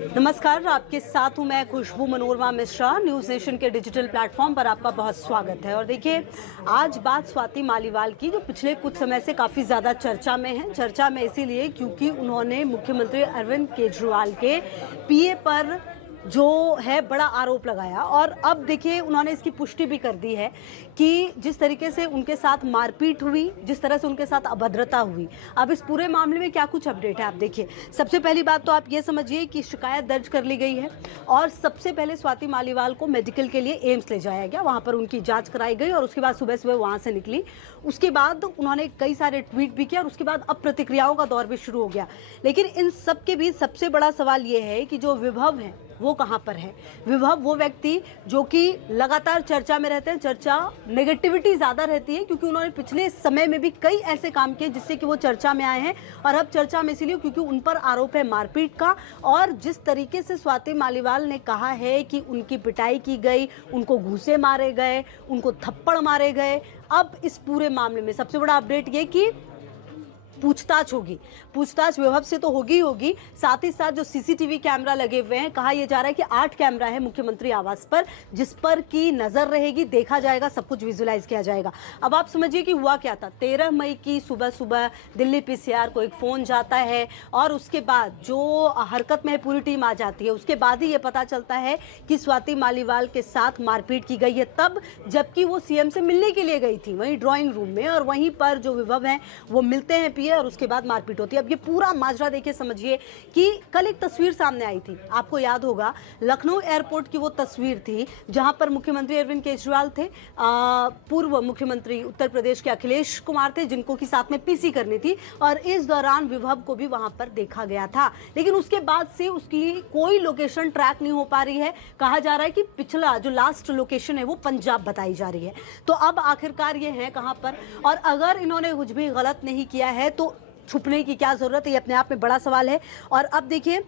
नमस्कार, आपके साथ हूं मैं खुशबू मनोरमा मिश्रा। न्यूज़ नेशन के डिजिटल प्लेटफॉर्म पर आपका बहुत स्वागत है। और देखिए, आज बात स्वाति मालीवाल की, जो पिछले कुछ समय से काफ़ी ज़्यादा चर्चा में है। चर्चा में इसीलिए क्योंकि उन्होंने मुख्यमंत्री अरविंद केजरीवाल के पीए पर जो है बड़ा आरोप लगाया, और अब देखिए उन्होंने इसकी पुष्टि भी कर दी है कि जिस तरीके से उनके साथ मारपीट हुई, जिस तरह से उनके साथ अभद्रता हुई। अब इस पूरे मामले में क्या कुछ अपडेट है, आप देखिए। सबसे पहली बात तो आप ये समझिए कि शिकायत दर्ज कर ली गई है और सबसे पहले स्वाति मालीवाल को मेडिकल के लिए एम्स ले जाया गया। वहां पर उनकी जांच कराई गई और उसके बाद सुबह सुबह वहां से निकली। उसके बाद उन्होंने कई सारे ट्वीट भी किया और उसके बाद अब प्रतिक्रियाओं का दौर भी शुरू हो गया। लेकिन इन सब के बीच सबसे बड़ा सवाल ये है कि जो विभव है वो कहां पर है। विभव वो व्यक्ति जो कि लगातार चर्चा में रहते हैं, चर्चा नेगेटिविटी ज्यादा रहती है क्योंकि उन्होंने पिछले समय में भी कई ऐसे काम किए जिससे कि वो चर्चा में आए हैं। और अब चर्चा में इसीलिए क्योंकि उन पर आरोप है मारपीट का, और जिस तरीके से स्वाति मालीवाल ने कहा है कि उनकी पिटाई की गई, उनको घूंसे मारे गए, उनको थप्पड़ मारे गए। अब इस पूरे मामले में सबसे बड़ा अपडेट ये कि पूछताछ होगी। पूछताछ विभव से तो होगी, साथ ही साथ जो सीसीटीवी कैमरा लगे हुए हैं, कहा यह जा रहा है कि 8 कैमरा है मुख्यमंत्री आवास पर, जिस पर की नजर रहेगी, देखा जाएगा, सब कुछ विजुलाइज किया जाएगा। अब आप समझिए कि हुआ क्या था। 13 मई की सुबह सुबह दिल्ली पीसीआर को एक फोन जाता है और उसके बाद जो हरकत में पूरी टीम आ जाती है। उसके बाद ही ये पता चलता है कि स्वाति मालीवाल के साथ मारपीट की गई है, तब जबकि वो सीएम से मिलने के लिए गई थी वहीं ड्राइंग रूम में, और वहीं पर जो विभव हैं वो मिलते हैं पीए और उसके बाद मारपीट होती है। अब ये पूरा माजरा देखिए, समझिए कि कल एक तस्वीर सामने आई थी, आपको याद होगा, लखनऊ एयरपोर्ट की वो तस्वीर थी जहां पर मुख्यमंत्री अरविंद केजरीवाल थे, पूर्व मुख्यमंत्री उत्तर प्रदेश के अखिलेश कुमार थे, जिनको की साथ में पीसी करनी थी, और इस दौरान विभव को भी वहां पर देखा गया था। लेकिन उसके बाद से उसकी कोई लोकेशन ट्रैक नहीं हो पा रही है। कहा जा रहा है कि पिछला जो लास्ट लोकेशन है वो पंजाब बताई जा रही है। तो अब आखिरकार ये है कहां पर, और अगर इन्होंने कुछ भी गलत नहीं किया है तो छुपने की क्या जरूरत है, ये अपने आप में बड़ा सवाल है। और अब देखिए,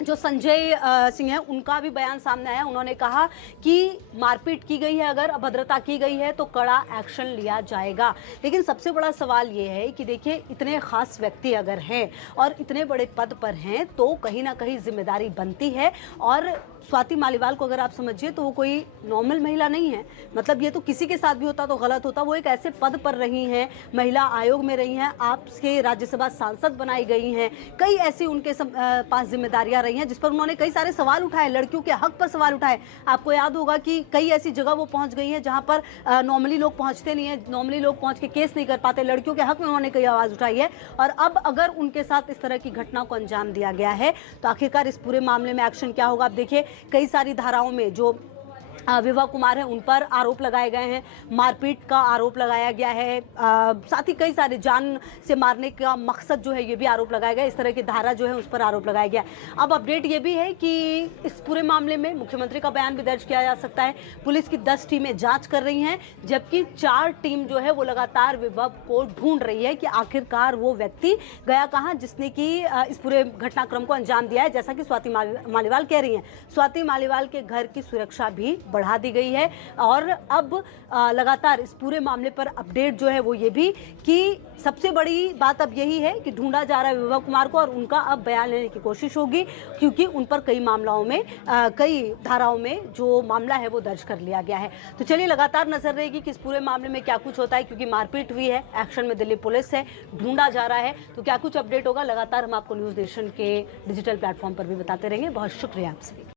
जो संजय सिंह है, उनका भी बयान सामने आया। उन्होंने कहा कि मारपीट की गई है, अगर अभद्रता की गई है तो कड़ा एक्शन लिया जाएगा। लेकिन सबसे बड़ा सवाल ये है कि देखिए, इतने खास व्यक्ति अगर हैं और इतने बड़े पद पर हैं तो कहीं ना कहीं जिम्मेदारी बनती है। और स्वाति मालीवाल को अगर आप समझिए तो वो कोई नॉर्मल महिला नहीं है। मतलब ये तो किसी के साथ भी होता तो गलत होता। वो एक ऐसे पद पर रही हैं, महिला आयोग में रही हैं, आपके राज्यसभा सांसद बनाई गई हैं, कई ऐसी उनके पास जिम्मेदारियां रही हैं जिस पर उन्होंने कई सारे सवाल उठाए, लड़कियों के हक पर सवाल उठाए। आपको याद होगा कि कई ऐसी जगह वो पहुंच गई हैं जहां पर नॉर्मली लोग पहुंचते नहीं है, नॉर्मली लोग पहुंच के केस नहीं कर पाते। लड़कियों के हक में उन्होंने कई आवाज उठाई है। और अब अगर उनके साथ इस तरह की घटना को अंजाम दिया गया है तो आखिरकार इस पूरे मामले में एक्शन क्या होगा। आप देखिए, कई सारी धाराओं में जो विभव कुमार है उन पर आरोप लगाए गए हैं, मारपीट का आरोप लगाया गया है, साथ ही कई सारे जान से मारने का मकसद जो है ये भी आरोप लगाया गया। इस तरह की धारा जो है उस पर आरोप लगाया गया। अब अपडेट ये भी है कि इस पूरे मामले में मुख्यमंत्री का बयान भी दर्ज किया जा सकता है। पुलिस की 10 टीमें जांच कर रही हैं, जबकि 4 टीम जो है वो लगातार विभव को ढूंढ रही है कि आखिरकार वो व्यक्ति गया कहां जिसने कि इस पूरे घटनाक्रम को अंजाम दिया है। जैसा कि स्वाति मालीवाल कह रही हैं, स्वाति मालीवाल के घर की सुरक्षा भी बढ़ा दी गई है। और अब लगातार इस पूरे मामले पर अपडेट जो है वो ये भी कि सबसे बड़ी बात अब यही है कि ढूंढा जा रहा है विभव कुमार को, और उनका अब बयान लेने की कोशिश होगी क्योंकि उन पर कई मामलों में कई धाराओं में जो मामला है वो दर्ज कर लिया गया है। तो चलिए, लगातार नजर रहेगी कि इस पूरे मामले में क्या कुछ होता है, क्योंकि मारपीट हुई है, एक्शन में दिल्ली पुलिस है, ढूंढा जा रहा है। तो क्या कुछ अपडेट होगा, लगातार हम आपको न्यूज़ नेशन के डिजिटल प्लेटफॉर्म पर भी बताते रहेंगे। बहुत शुक्रिया आप सभी।